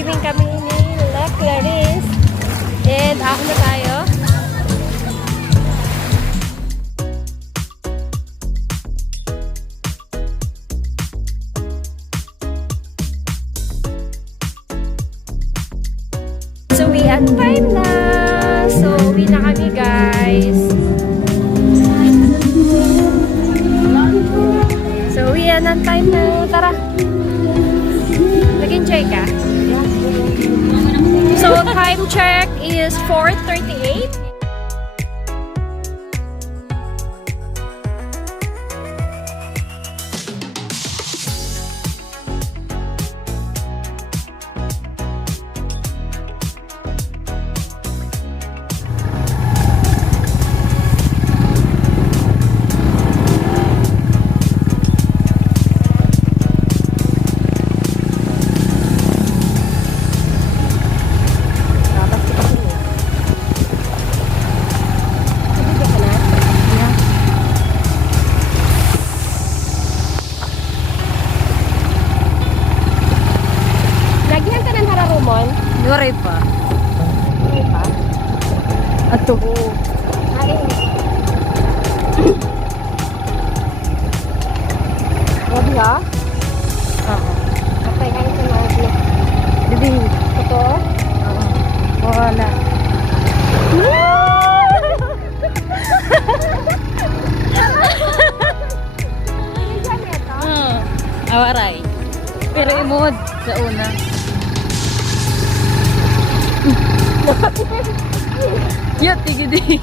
Mag-swimming kami ni La Clarice. And ako na tayo. So we at time na. So uwi na kami guys. So uwi na time na. Tara. Nag-enjoy ka? So time check is 4:38. Nuray pa. Nuray pa? Ato. Ay. Grabe ha? Oo. Kapay kayo sa mga vlog. Bibi. Ito? Oo. Wala. Awaray. Pero imod sa una. Yo, tigidi.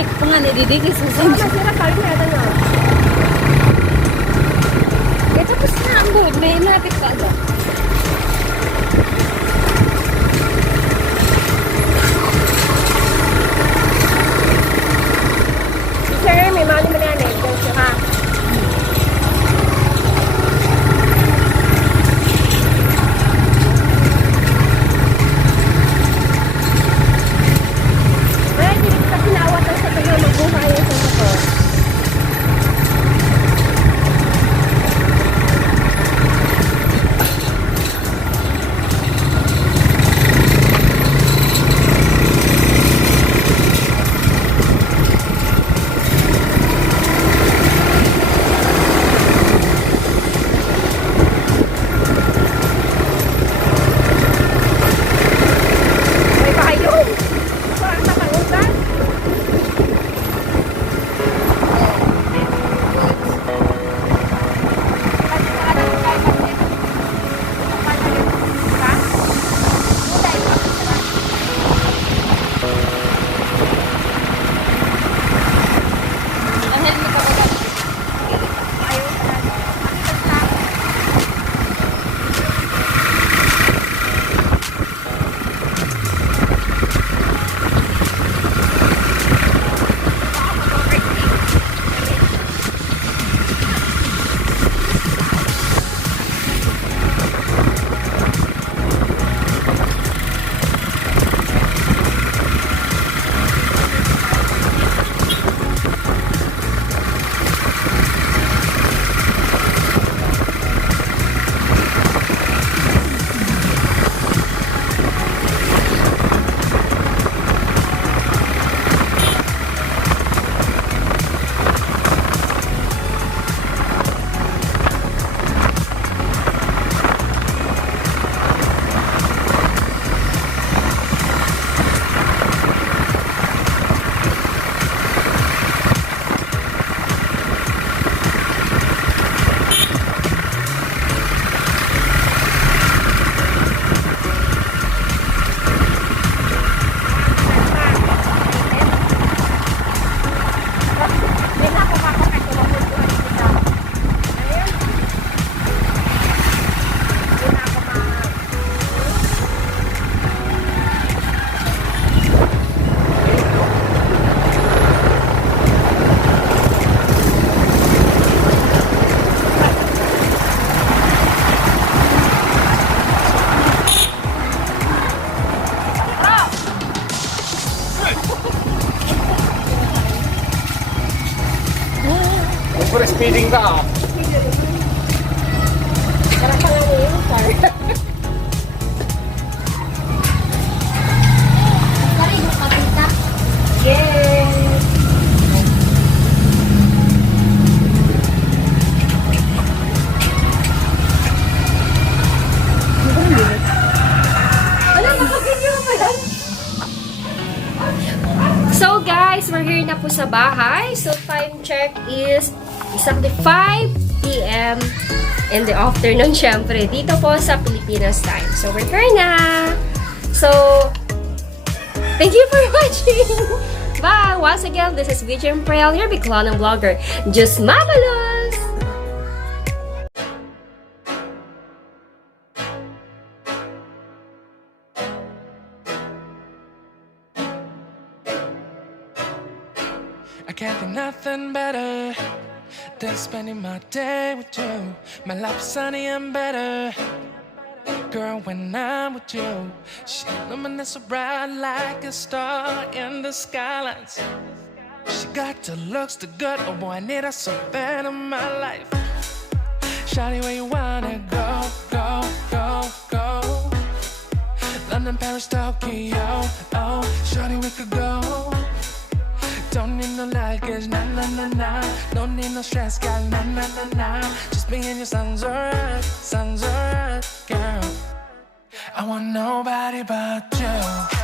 perfect pa nga ni Didi kasi Masira pa rin yata na. eh, tapos na ang buhod. May lapit pa ba? Sir, may mali mo na yan eh. Diyan siya ka. Ay, hindi ka pinawatan sa tayo. Magbuhay yung sa motor. May pa kayo. Parang tatangutan. Ang helmet ako ba? Super speeding ka ah. Parang pangalan yung car. Pare, yung kapita. Yes! So guys, we're here na po sa bahay. So time check is exactly 5 p.m. in the afternoon, syempre. Dito po sa Pilipinas time. So we're here na. So, thank you for watching. Bye! Once again, this is Vivian Prel, your Bicolano vlogger. Just Mabalos! I can't think nothing better than spending my day with you. My life's sunny and better, girl, when I'm with you. She illuminates so bright like a star in the skylines. She got the looks, the good, oh boy, I need her so bad in my life. Shawty, where you wanna go, go, go, go? London, Paris, Tokyo, oh, shawty, we could go. Don't need no luggage, nah, nah, nah, nah. Don't need no stress, girl, nah, nah, nah, nah. Just me and you sounds alright, girl. I want nobody but you.